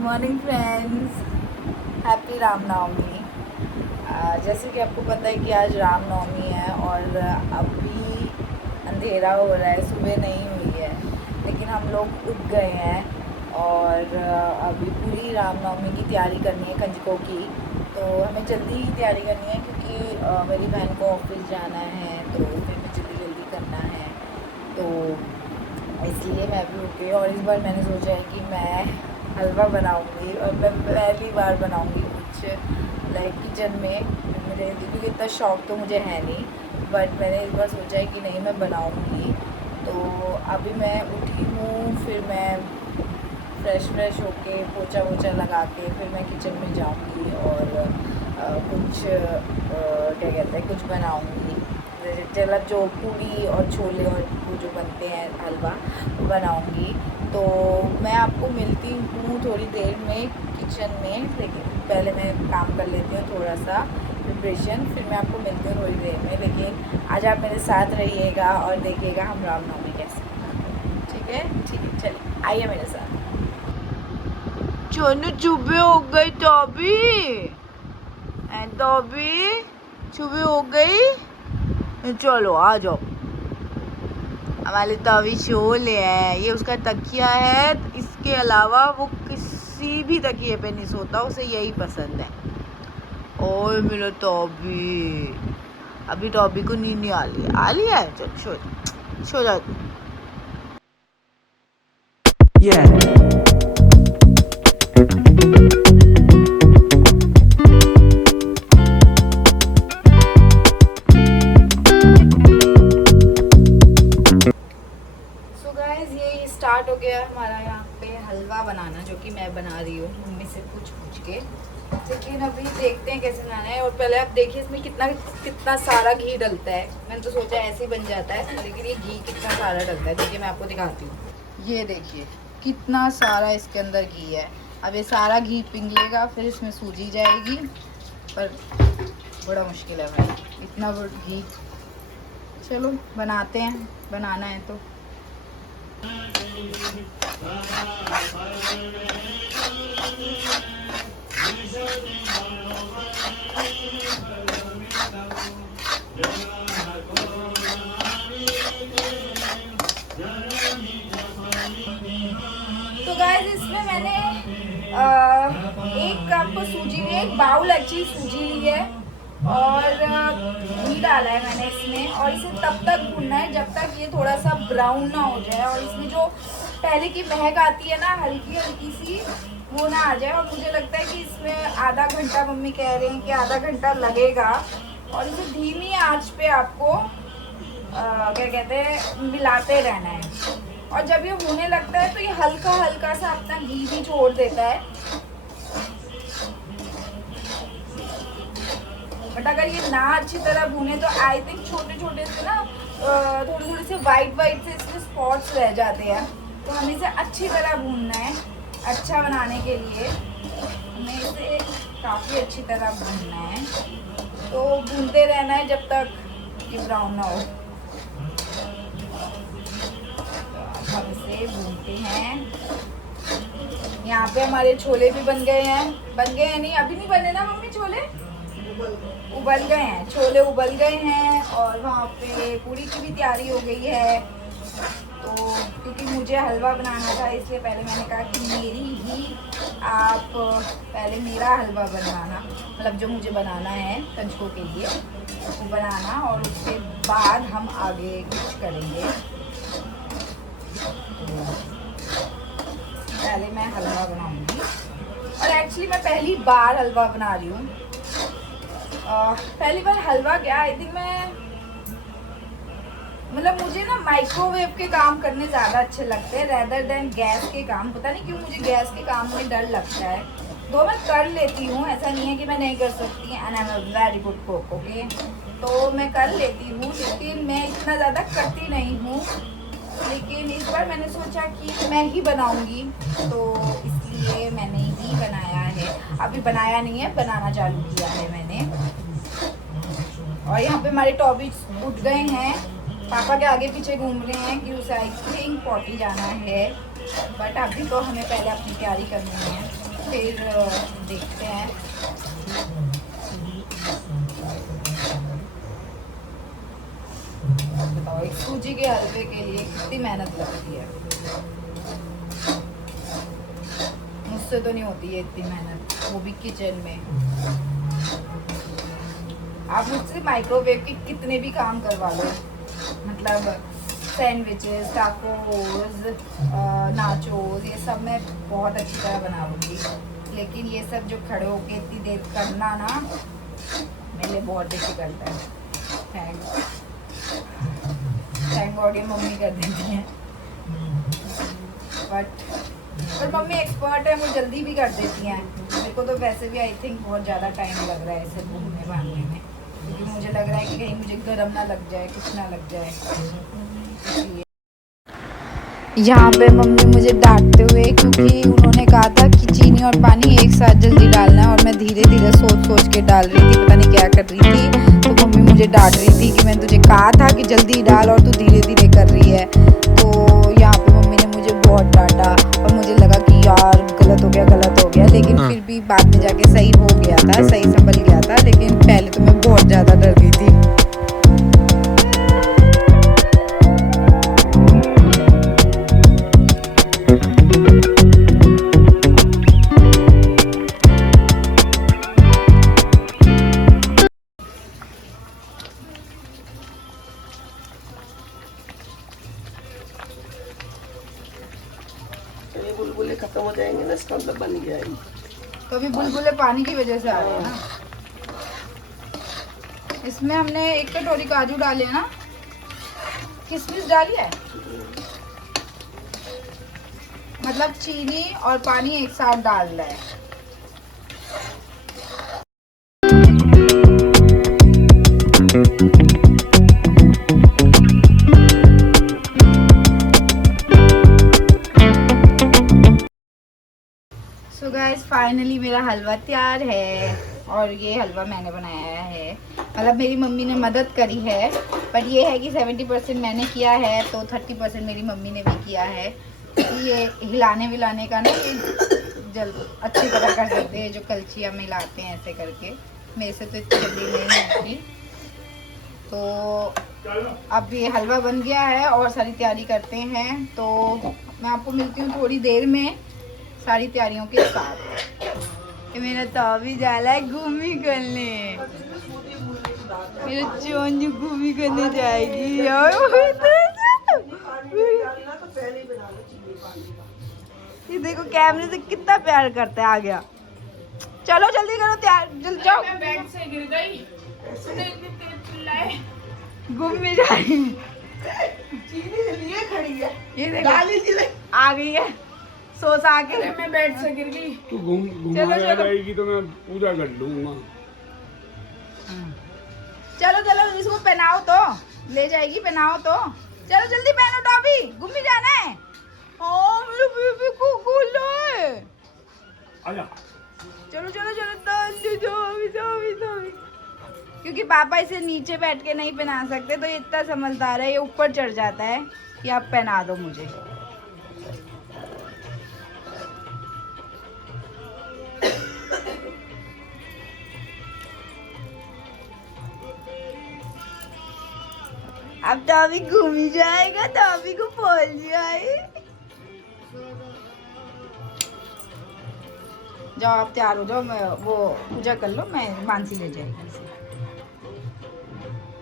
Morning friends, happy Ramnavami. जैसे कि आपको पता है कि आज रामनवमी है और अभी अंधेरा हो रहा है, सुबह नहीं हुई है, लेकिन हम लोग उठ गए हैं और अभी पूरी रामनवमी की तैयारी करनी है कंजकों की। तो हमें जल्दी ही तैयारी करनी है क्योंकि मेरी बहन को ऑफिस जाना है, तो फिर हमें जल्दी जल्दी करना है। तो इसलिए मैं भी उठ गई और इस बार मैंने सोचा है कि मैं हलवा बनाऊंगी और मैं पहली बार बनाऊंगी कुछ लाइक किचन में। मुझे क्योंकि इतना शौक तो मुझे है नहीं, बट मैंने इस बार सोचा है कि नहीं मैं बनाऊंगी। तो अभी मैं उठी हूँ, फिर मैं फ्रेश होके पोछा वोछा लगा के फिर मैं किचन में जाऊंगी और कुछ क्या कहते हैं कुछ बनाऊंगी। जैसे जो पूरी और छोले और वो जो बनते हैं हलवा बनाऊंगी। तो मैं आपको मिलती हूँ थोड़ी देर में किचन में, लेकिन पहले मैं काम कर लेती हूँ थोड़ा सा प्रिपरेशन, फिर मैं आपको मिलती हूँ थोड़ी देर में। लेकिन आज आप मेरे साथ रहिएगा और देखिएगा हम रामनवमी कैसे मनाते हैं। ठीक है, चलिए आइए मेरे साथ। चलो सुबह हो गई तो अभी सुबह हो गई, चलो आ जाओ। हमारे तो अभी शोले है, ये उसका तकिया है, इसके अलावा वो किसी भी तकिए पे नहीं सोता, उसे यही पसंद है। और मेरा अभी टॉबी को नींद नहीं आ लिया है, चल सो जा। स्टार्ट हो गया हमारा यहाँ पे हलवा बनाना, जो कि मैं बना रही हूँ मम्मी से पूछ के। लेकिन अभी देखते हैं कैसे बनाना है। और पहले आप देखिए इसमें कितना सारा घी डलता है। मैंने तो सोचा ऐसे ही बन जाता है, लेकिन ये घी कितना सारा डलता है देखिए, मैं आपको दिखाती हूँ। ये देखिए कितना सारा इसके अंदर घी है। अब ये सारा घी पिघलेगा, फिर इसमें सूजी जाएगी, पर बड़ा मुश्किल है भाई इतना घी। चलो बनाते हैं, बनाना है तो। तो गाइस इसमें मैंने 1 कप सूजी ली है, 1 बाउल अच्छी सूजी ली है और घी डाला है मैंने इसमें। और इसे तब तक भूनना है जब तक ये थोड़ा सा ब्राउन ना हो जाए और इसमें जो पहले की महक आती है ना हल्की सी, वो ना आ जाए। और मुझे लगता है कि इसमें आधा घंटा, मम्मी कह रहे हैं कि आधा घंटा लगेगा। और इसे धीमी आंच पे आपको क्या कहते हैं मिलाते रहना है। और जब ये होने लगता है तो ये हल्का सा अपना घी भी छोड़ देता है। बट अगर ये ना अच्छी तरह भूने तो आई थिंक छोटे से ना थोड़े से वाइट से इसमें स्पॉट्स रह जाते हैं। तो हमें इसे अच्छी तरह भूनना है। अच्छा बनाने के लिए हमें इसे काफ़ी अच्छी तरह भूनना है। तो भूनते रहना है जब तक ये ब्राउन ना हो। हम इसे भूनते हैं। यहाँ पे हमारे छोले भी बन गए हैं नहीं, अभी नहीं बने ना मम्मी छोले, उबल गए हैं, छोले उबल गए हैं। और वहाँ पे पूरी की भी तैयारी हो गई है। तो क्योंकि मुझे हलवा बनाना था, इसलिए पहले मैंने कहा कि आप पहले मेरा हलवा बनवाना, मतलब जो मुझे बनाना है कंजकों के लिए वो बनाना, और उसके बाद हम आगे कुछ करेंगे। पहले मैं हलवा बनाऊंगी और एक्चुअली मैं पहली बार हलवा बना रही हूँ। पहली बार हलवा क्या, आई थिंक मतलब मुझे ना माइक्रोवेव के काम करने ज़्यादा अच्छे लगते हैं रेदर देन गैस के काम। पता नहीं क्यों मुझे गैस के काम में डर लगता है। दो मैं कर लेती हूँ, ऐसा नहीं है कि मैं नहीं कर सकती, and I am a very good cook, okay. तो मैं कर लेती हूँ, लेकिन मैं इतना ज़्यादा करती नहीं हूँ। लेकिन इस बार मैंने सोचा कि मैं ही बनाऊँगी, तो इसलिए मैंने ही बनाया है। अभी बनाया नहीं है, बनाना चालू किया है मैंने। और यहाँ पे हमारे टॉबीज उठ गए हैं, पापा के आगे पीछे घूम रहे हैं कि उसे आई थिंक पॉटी जाना है। बट अभी तो हमें पहले अपनी तैयारी करनी है। फिर देखते हैं। बताओ एक सूजी के हलवे के लिए कितनी मेहनत लगती है। मुझसे तो नहीं होती है इतनी मेहनत, वो भी किचन में। आप मुझसे माइक्रोवेव के कितने भी काम करवा लो, मतलब सैंडविचेस, टाकोस, नाचोस, ये सब मैं बहुत अच्छी तरह बना लूँगी। लेकिन ये सब जो खड़े होके इतनी देर करना ना, मेरे लिए बहुत डिफिकल्ट है। थैंक गॉड ये मम्मी कर देती हैं। पर मम्मी एक्सपर्ट है, वो जल्दी भी कर देती हैं। मेरे को तो वैसे भी आई थिंक बहुत ज़्यादा टाइम लग रहा है इसे भूनने भानने में, क्योंकि मुझे लग रहा है कि कहीं मुझे गरम ना लग जाए, कुछ ना लग जाए, इसलिए। यहाँ पे मम्मी मुझे डांटते हुए, क्योंकि उन्होंने कहा था कि चीनी और पानी एक साथ जल्दी डालना है, और मैं धीरे धीरे सोच सोच के डाल रही थी, पता नहीं क्या कर रही थी। तो मम्मी मुझे डांट रही थी कि मैंने तुझे कहा था कि जल्दी डाल और तू धीरे धीरे कर रही है। तो यहाँ पे मम्मी ने मुझे बहुत डांटा और मुझे लगा कि यार गलत हो गया, लेकिन फिर भी बाद में जाके सही हो गया था, सही संभल गया था। लेकिन पहले तो मैं बहुत ज़्यादा डर गई थी। ये बुलबुले खत्म हो जाएंगे ना, इसका मतलब बन गया है। तो अभी बुलबुले पानी की वजह से आ रहे हैं ना। इसमें हमने 1 कटोरी काजू डाले हैं ना, किशमिश डाली है, मतलब चीनी और पानी एक साथ डाल रहा है। सो गाइस फाइनली मेरा हलवा तैयार है, और ये हलवा मैंने बनाया है, मतलब मेरी मम्मी ने मदद करी है। पर ये है कि 70% मैंने किया है, तो 30% मेरी मम्मी ने भी किया है। ये हिलाने विलाने का ना, ये जल्द अच्छी तरह कर सकते हैं, जो कलछियाँ में हिलाते हैं ऐसे करके, मेरे से तो इतनी जल्दी नहीं होती। तो अब ये हलवा बन गया है और सारी तैयारी करते हैं, तो मैं आपको मिलती हूँ थोड़ी देर में सारी तैयारियों के साथ। ये मेरा तावी जाला है घूमी करने, मेरा चोंजू घूमी करने जाएगी। ये देखो कैमरे से कितना प्यार करता है, आ गया। चलो जल्दी करो, तैयार जल्दी जाओ। मैं बेड से गिर गई, घूमने जा रही चीनी लिए खड़ी है, ये देखो आ गई है सोच आके। मैं बेड से गिर गई, तू घुमा जाएगी तो मैं पूजा कर लूंगा। चलो चलो इसको पहनाओ तो, ले जाएगी, पहनाओ तो, चलो जल्दी पहनो टॉपी, घूमने जाना है। ओ मेरे बेबी को खोलो है, आजा चलो चलो चलो तो क्योंकि पापा इसे नीचे बैठ के नहीं पहना सकते, तो ये इतना समझदार है, ये ऊपर चढ़ जाता है कि आप पहना दो मुझे। अब तो अभी घूम ही जाएगा, तो अभी को बोल जाए। जाओ आप तैयार हो जाओ, मैं वो पूजा कर लो, मैं मानसी ले जाएगी इसे।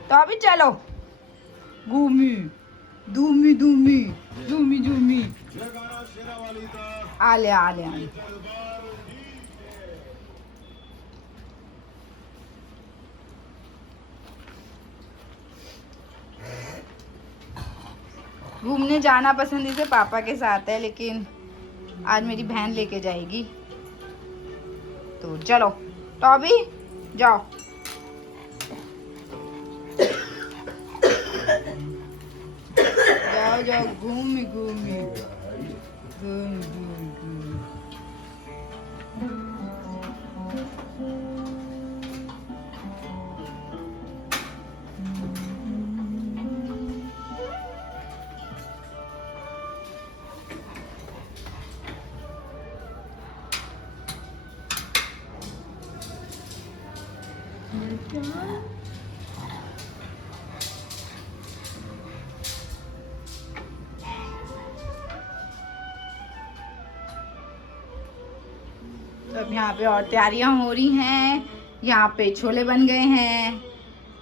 तो अभी चलो घूमी धूमी धूमी धूमी धूमी, आले आले आले। घूमने जाना पसंद इसे पापा के साथ है, लेकिन आज मेरी बहन लेके जाएगी, तो चलो तो अभी जाओ। जाओ जाओ घूमी घूमी घूम घूम घूम। तो अब यहाँ पे और तैयारियां हो रही हैं। यहाँ पे छोले बन गए हैं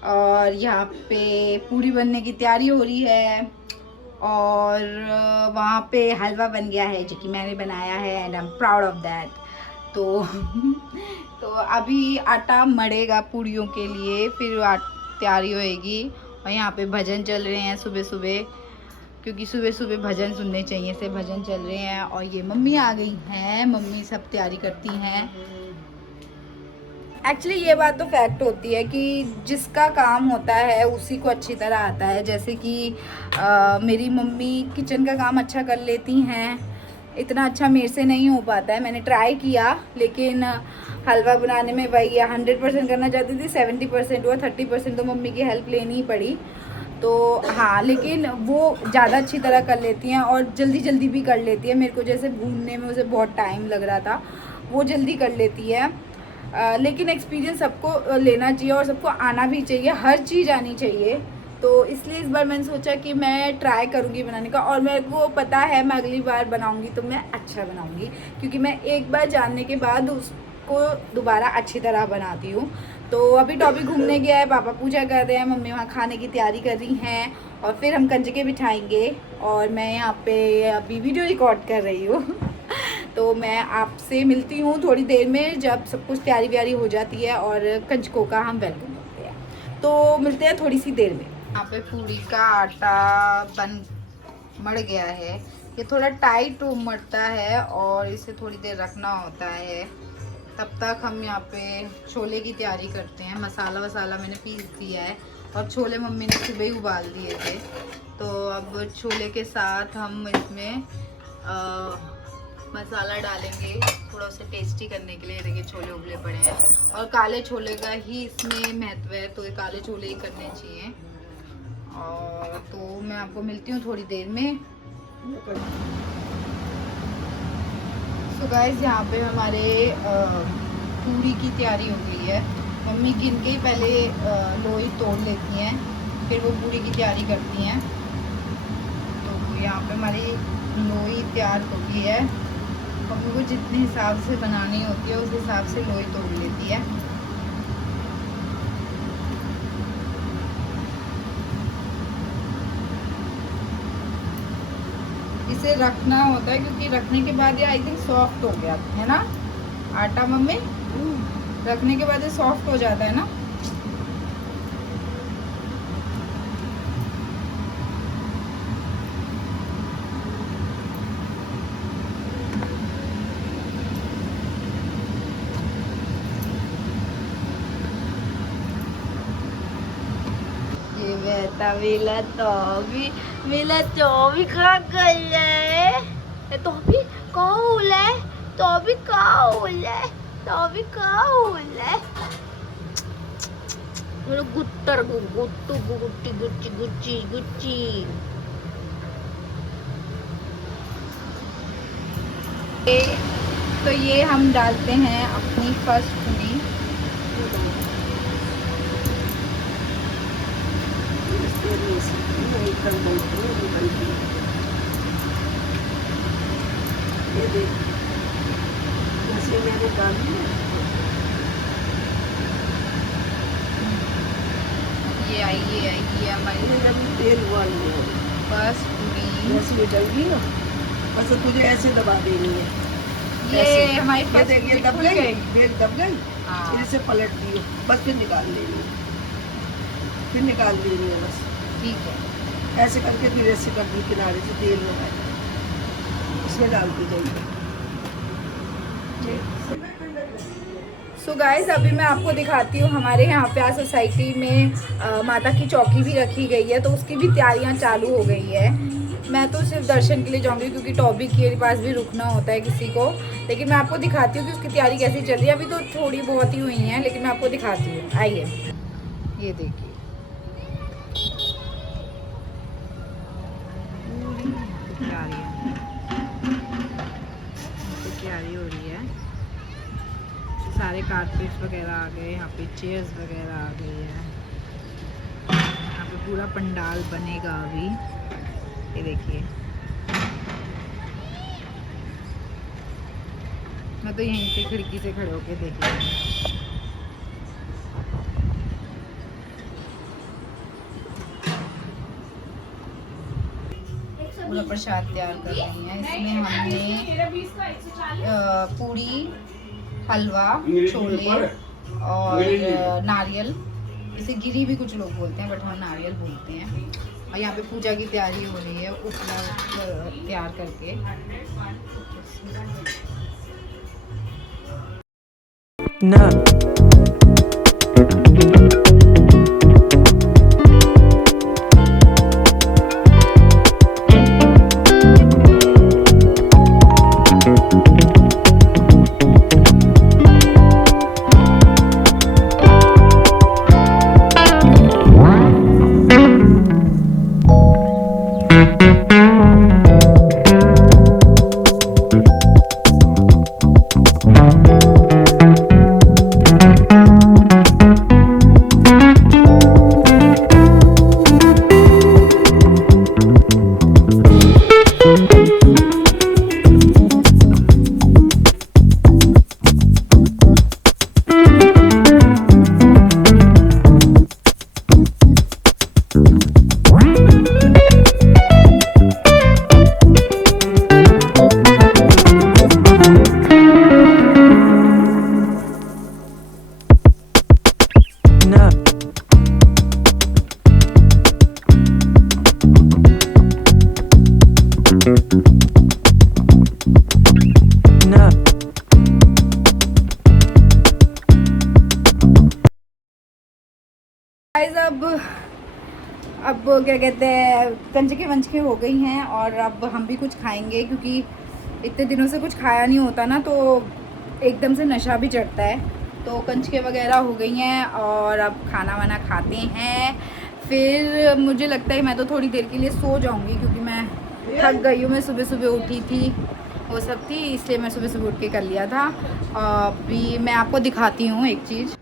और यहाँ पे पूरी बनने की तैयारी हो रही है और वहाँ पे हलवा बन गया है जो कि मैंने बनाया है and I am proud of that. तो तो अभी आटा मड़ेगा पूड़ियों के लिए, फिर तैयारी होएगी। और यहाँ पे भजन चल रहे हैं सुबह सुबह, क्योंकि सुबह सुबह भजन सुनने चाहिए से भजन चल रहे हैं। और ये मम्मी आ गई हैं, मम्मी सब तैयारी करती हैं। एक्चुअली ये बात तो फैक्ट होती है कि जिसका काम होता है उसी को अच्छी तरह आता है। जैसे कि मेरी मम्मी किचन का काम अच्छा कर लेती हैं, इतना अच्छा मेरे से नहीं हो पाता है। मैंने ट्राई किया लेकिन हलवा बनाने में वही 100% करना चाहती थी, 70% हुआ, 30% तो मम्मी की हेल्प लेनी ही पड़ी। तो हाँ, लेकिन वो ज़्यादा अच्छी तरह कर लेती हैं और जल्दी जल्दी भी कर लेती है। मेरे को जैसे भूनने में उसे बहुत टाइम लग रहा था, वो जल्दी कर लेती है। लेकिन एक्सपीरियंस सबको लेना चाहिए और सबको आना भी चाहिए, हर चीज़ आनी चाहिए। तो इसलिए इस बार मैंने सोचा कि मैं ट्राई करूँगी बनाने का, और मेरे को पता है मैं अगली बार बनाऊँगी तो मैं अच्छा बनाऊँगी, क्योंकि मैं एक बार जानने के बाद उसको दोबारा अच्छी तरह बनाती हूँ। तो अभी टॉपी घूमने गया है, पापा पूजा कर रहे हैं, मम्मी वहाँ खाने की तैयारी कर रही हैं और फिर हम कंजके बिठाएंगे। और मैं यहाँ पे अभी वीडियो रिकॉर्ड कर रही हूँ तो मैं आपसे मिलती हूँ थोड़ी देर में, जब सब कुछ तैयारी व्यारी हो जाती है और कंजकों का हम वेलकम करते हैं। तो मिलते हैं थोड़ी सी देर में। यहाँ पे पूड़ी का आटा मड़ गया है। ये थोड़ा टाइट मड़ता है और इसे थोड़ी देर रखना होता है। तब तक हम यहाँ पे छोले की तैयारी करते हैं। मसाला वसाला मैंने पीस दिया है और छोले मम्मी ने सुबह ही उबाल दिए थे। तो अब छोले के साथ हम इसमें मसाला डालेंगे थोड़ा उसे टेस्टी करने के लिए। देखिए छोले उबले पड़े हैं और काले छोले का ही इसमें महत्व है, तो ये काले छोले ही करने चाहिए। और तो मैं आपको मिलती हूँ थोड़ी देर में। सो गाइस, यहाँ पे हमारे पूरी की तैयारी हो गई है। मम्मी गिन के ही पहले लोई तोड़ लेती हैं, फिर वो पूरी की तैयारी करती हैं। तो यहाँ पे हमारी लोई तैयार हो गई है। मम्मी को जितने हिसाब से बनानी होती है उस हिसाब से लोई तोड़ लेती है। इसे रखना होता है क्योंकि रखने के बाद ये आई थिंक सॉफ्ट हो गया है ना आटा। मम्मी रखने के बाद ये सॉफ्ट हो जाता है ना। Mila Toby kagale. Toby kaule. Toby kaule. Toby kaule. Mira guttar guttu gutti gucci gucci gucci. तो ये हम डालते हैं अपनी फर्स्ट पूरी। ये देख, जैसे मैंने डाली ये आई हमारी तेल उबाल लिया फर्स्ट पूरी। जैसे ये डल गई ना, बस तुझे ऐसे दबा देनी है। ये ऐसे। हमारी ये फर्स्ट देख, ये दब पूरी गई, बेल दब गई। हाँ। फिर इसे पलट दियो, बस फिर निकाल लेनी है, फिर निकाल देनी है बस। ठीक है। ऐसे करके फिर ऐसे कर दी, किनारे से तेल लगाए इसमें डालती जाइए। सो गाइस, अभी मैं आपको दिखाती हूँ हमारे यहाँ पे आज सोसाइटी में माता की चौकी भी रखी गई है, तो उसकी भी तैयारियाँ चालू हो गई है। मैं तो सिर्फ दर्शन के लिए जाऊँगी क्योंकि टॉबी के पास भी रुकना होता है किसी को, लेकिन मैं आपको दिखाती हूँ कि उसकी तैयारी कैसी चल रही है। अभी तो थोड़ी बहुत ही हुई हैं, लेकिन मैं आपको दिखाती हूँ। आइए, ये देखिए तैयारी हो रही है। सारे कारपेट्स वगैरह आ गए, यहाँ पे चेयर्स वगैरह आ गई है। यहाँ पे पूरा पंडाल बनेगा अभी, ये देखिए। मैं तो यहीं से खिड़की से खड़े होके देख रही हूँ। पूरा प्रसाद तैयार कर रही हैं। इसमें हमने पूड़ी, हलवा, छोले और नारियल, इसे गिरी भी कुछ लोग बोलते हैं बट हम नारियल बोलते हैं। और यहाँ पे पूजा की तैयारी हो रही है, उपला तैयार करके। ना अब क्या कहते हैं, कंजके वंजके हो गई हैं और अब हम भी कुछ खाएंगे, क्योंकि इतने दिनों से कुछ खाया नहीं होता ना, तो एकदम से नशा भी चढ़ता है। तो कंजके वगैरह हो गई हैं और अब खाना वाना खाते हैं। फिर मुझे लगता है मैं तो थोड़ी देर के लिए सो जाऊंगी, क्योंकि मैं थक गई हूँ। मैं सुबह सुबह उठी थी, वो सब थी, इसलिए मैं सुबह सुबह उठ के कर लिया था। अभी मैं आपको दिखाती हूँ एक चीज़।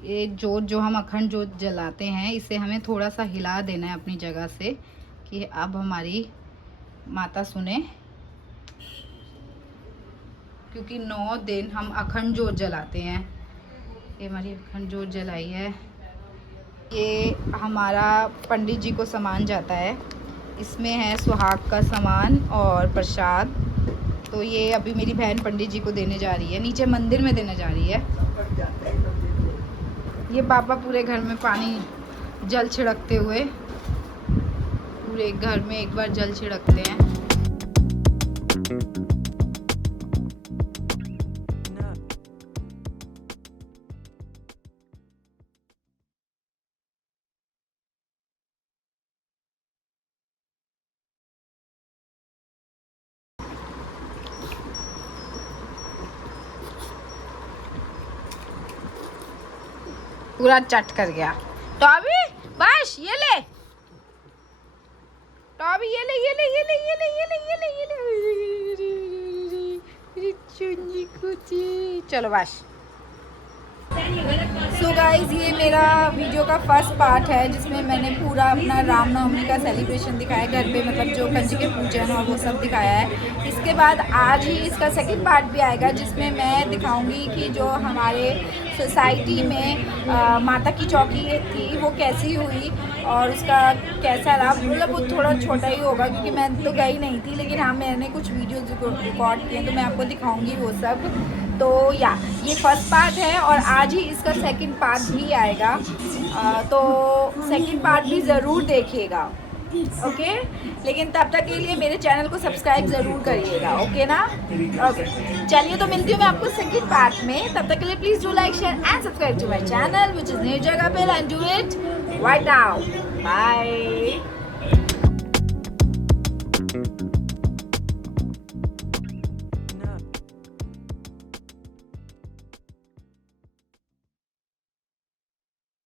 ये जोत जो हम अखंड जोत जलाते हैं, इसे हमें थोड़ा सा हिला देना है अपनी जगह से, कि अब हमारी माता सुने, क्योंकि 9 दिन हम अखंड जोत जलाते हैं। ये हमारी अखंड जोत जलाई है। ये हमारा पंडित जी को सामान जाता है, इसमें है सुहाग का सामान और प्रसाद। तो ये अभी मेरी बहन पंडित जी को देने जा रही है, नीचे मंदिर में देने जा रही है। ये पापा पूरे घर में पानी जल छिड़कते हुए, पूरे घर में एक बार जल छिड़कते हैं। पूरा चट कर गया। टॉबी बस ये ले, टॉबी ये ले, ये ले, ये ले, ये ले, ये ले, ये ले, ये ले, चलो बस। सो गाइज, ये मेरा वीडियो का फर्स्ट पार्ट है, जिसमें मैंने पूरा अपना रामनवमी का सेलिब्रेशन दिखाया घर पे, मतलब जो कंजके पूजन और वो सब दिखाया है। इसके बाद आज ही इसका सेकंड पार्ट भी आएगा, जिसमें मैं दिखाऊंगी कि जो हमारे सोसाइटी में माता की चौकी थी वो कैसी हुई और उसका कैसा रहा। मतलब वो थोड़ा छोटा ही होगा, क्योंकि मैं तो गई नहीं थी, लेकिन हाँ मैंने कुछ वीडियोज़ रिकॉर्ड किए, तो मैं आपको दिखाऊंगी वो सब। तो या ये फर्स्ट पार्ट है और आज ही इसका सेकंड पार्ट भी आएगा। तो सेकंड पार्ट भी ज़रूर देखिएगा, ओके। लेकिन तब तक के लिए मेरे चैनल को सब्सक्राइब ज़रूर करिएगा, ओके ना। ओके, चलिए तो मिलती हूँ मैं आपको सेकंड पार्ट में। तब तक के लिए please do like, share and subscribe to my channel which is new जगह पे, and do it right now. Bye.